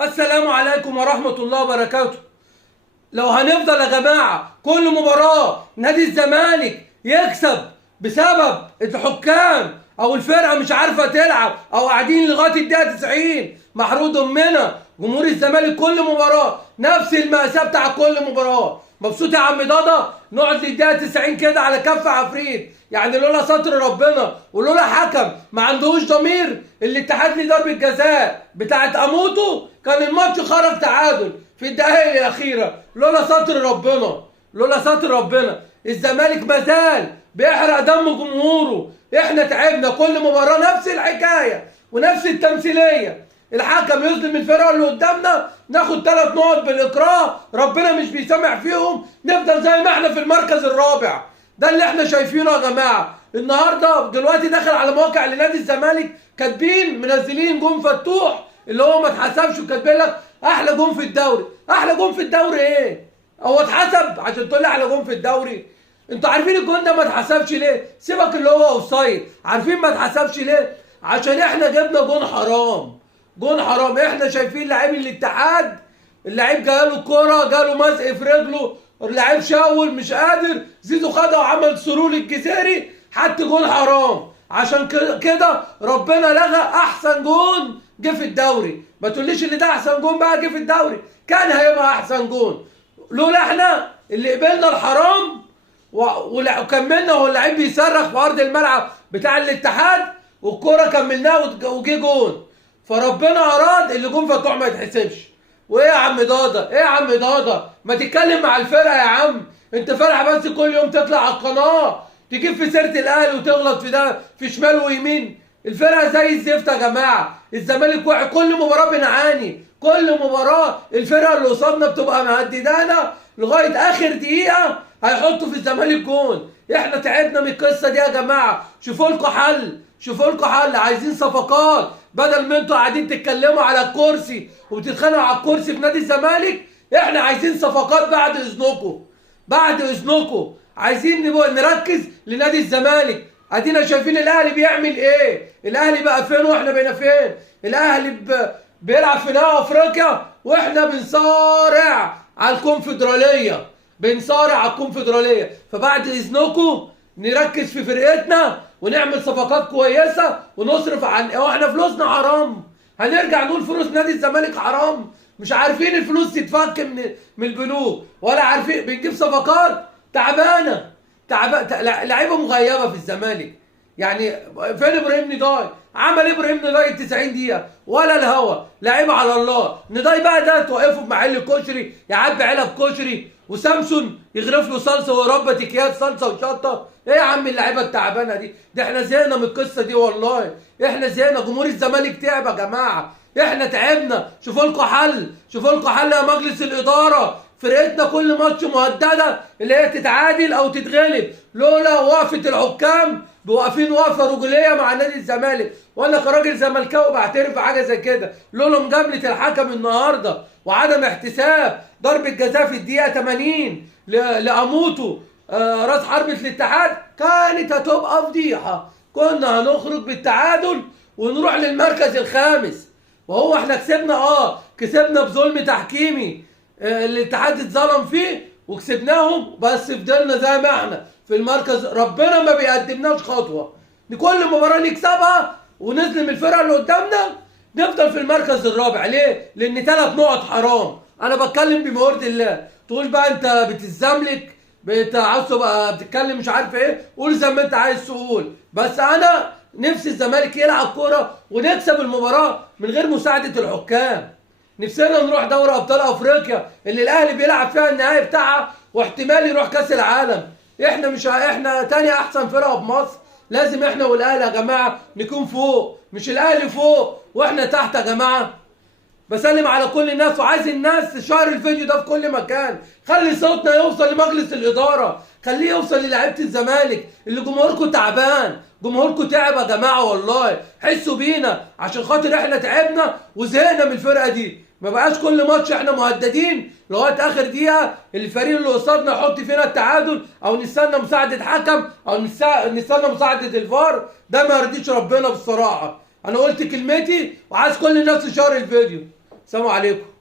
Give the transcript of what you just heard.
السلام عليكم ورحمة الله وبركاته. لو هنفضل يا جماعة كل مباراة نادي الزمالك يكسب بسبب الحكام او الفرقة مش عارفة تلعب او قاعدين لغاية الدقيقة 90 محروق دمنا جمهور الزمالك كل مباراة نفس المأساة بتاع كل مباراة. مبسوط يا عم ضاضة نقعد للدقيقة 90 كده على كف عفريت؟ يعني لولا ستر ربنا ولولا حكم ما عندهوش ضمير الاتحاد ليه ضربة جزاء بتاعت اموتو كان الماتش خرج تعادل في الدقائق الاخيره. لولا ستر ربنا لولا ستر ربنا الزمالك مازال بيحرق دم جمهوره. احنا تعبنا كل مباراه نفس الحكايه ونفس التمثيليه. الحكم يظلم الفرقه اللي قدامنا ناخد 3 نقط بالاكراه، ربنا مش بيسامح فيهم، نفضل زي ما احنا في المركز الرابع. ده اللي احنا شايفينه يا جماعه. النهارده دلوقتي داخل على مواقع لنادي الزمالك كاتبين منزلين جون فتوح اللي هو ما اتحسبش وكاتبين لك احلى جون في الدوري. احلى جون في الدوري ايه؟ هو اتحسب عشان تقول لي احلى جون في الدوري؟ انتوا عارفين الجون ده ما اتحسبش ليه؟ سيبك اللي هو اوفسايد، عارفين ما اتحسبش ليه؟ عشان احنا جبنا جون حرام. جون حرام. احنا شايفين لعيب الاتحاد، اللعيب جاله الكوره جاله مزق في رجله، اللعيب شاول مش قادر، زيزو خدها وعمل سرور الجزيري حط جون حرام. عشان كده ربنا لغى احسن جون جه في الدوري. ما تقوليش ان ده احسن جون بقى جه في الدوري، كان هيبقى احسن جون لولا احنا اللي قبلنا الحرام وكملنا وهو اللعيب بيصرخ في ارض الملعب بتاع الاتحاد والكوره كملناها وجه جون. فربنا اراد اللي جون فتوح ما يتحسبش. وايه يا عم ضاضة؟ ايه يا عم ضاضة؟ ما تتكلم مع الفرقه يا عم. انت فرقه بس كل يوم تطلع على القناه تجيب في سيره الاهلي وتغلط في ده في شمال ويمين. الفرقه زي الزفت يا جماعه. الزمالك واقع كل مباراه بنعاني، كل مباراه الفرقه اللي قصادنا بتبقى مهددانا لغايه اخر دقيقه هيحطوا في الزمالك جون. احنا تعبنا من القصه دي يا جماعه. شوفوا لكم حل، شوفوا لكم حل. عايزين صفقات بدل ما انتوا قاعدين تتكلموا على الكرسي وبتتخانقوا على الكرسي في نادي الزمالك. احنا عايزين صفقات بعد اذنكم، بعد اذنكم. عايزين نركز لنادي الزمالك. ادينا شايفين الاهلي بيعمل ايه. الاهلي بقى فين واحنا بقينا فين. الاهلي بيلعب في نهائي افريقيا واحنا بنصارع على الكونفدراليه، بنصارع على الكونفدراليه. فبعد اذنكم نركز في فرقتنا ونعمل صفقات كويسه ونصرف عن واحنا فلوسنا حرام. هنرجع نقول فلوس نادي الزمالك حرام؟ مش عارفين الفلوس تتفك من البنوك ولا عارفين. بنجيب صفقات تعبانه لعيبه مغيبه في الزمالك. يعني فين ابراهيم نضاي؟ عمل ابراهيم نضاي 90 دقيقه ولا الهوا؟ لعيبه على الله. نضاي بقى ده توقفه في محل كشري يعبي علب كشري وسامسون يغرف له صلصه وربة اكياس صلصه وشطه. ايه يا عم اللعيبه التعبانه دي؟ ده احنا زهقنا من القصه دي والله. احنا زهقنا. جمهور الزمالك تعب يا جماعه. احنا تعبنا. شوفوا لكم حل، شوفوا لكم حل يا مجلس الاداره. فرقتنا كل ماتش مهدده اللي هي تتعادل او تتغلب. لولا وقفه الحكام واقفين وقفه رجوليه مع نادي الزمالك، وانا كراجل زملكاوي بعترف بحاجه زي كده. لولا مجامله الحكم النهارده وعدم احتساب ضربه جزاء في الدقيقه 80 لاموتو راس حربة الاتحاد كانت هتبقى فضيحه. كنا هنخرج بالتعادل ونروح للمركز الخامس. وهو احنا كسبنا كسبنا بظلم تحكيمي. الاتحاد اتظلم فيه وكسبناهم، بس فضلنا زي ما احنا في المركز. ربنا ما بيقدمناش خطوه. كل مباراه نكسبها ونظلم الفرقه اللي قدامنا نفضل في المركز الرابع. ليه؟ لان 3 نقط حرام. انا بتكلم بمورد الله. تقول بقى انت بتتزملك عاوز تبقى بتتكلم مش عارف ايه، قول زي ما انت عايز تقول. بس انا نفسي الزمالك يلعب كوره ونكسب المباراه من غير مساعده الحكام. نفسنا نروح دوري ابطال افريقيا اللي الاهلي بيلعب فيها النهائي بتاعها واحتمال يروح كاس العالم. احنا مش احنا تاني احسن فرقه بمصر. لازم احنا والاهلي يا جماعه نكون فوق، مش الاهلي فوق واحنا تحت يا جماعه. بسلم على كل الناس وعايز الناس تشير الفيديو ده في كل مكان. خلي صوتنا يوصل لمجلس الاداره، خليه يوصل للاعيبه الزمالك اللي جمهوركم تعبان. جمهوركم تعب يا جماعه والله. حسوا بينا عشان خاطر احنا تعبنا وزهقنا من الفرقه دي. ما بقاش كل ماتش احنا مهددين لغايه اخر دقيقه الفريق اللي قصادنا يحط فينا التعادل او نستنى مساعده حكم او نستنى مساعده الفار. ده ما يرضيش ربنا بصراحه. انا قلت كلمتي وعايز كل الناس تشير الفيديو. السلام عليكم.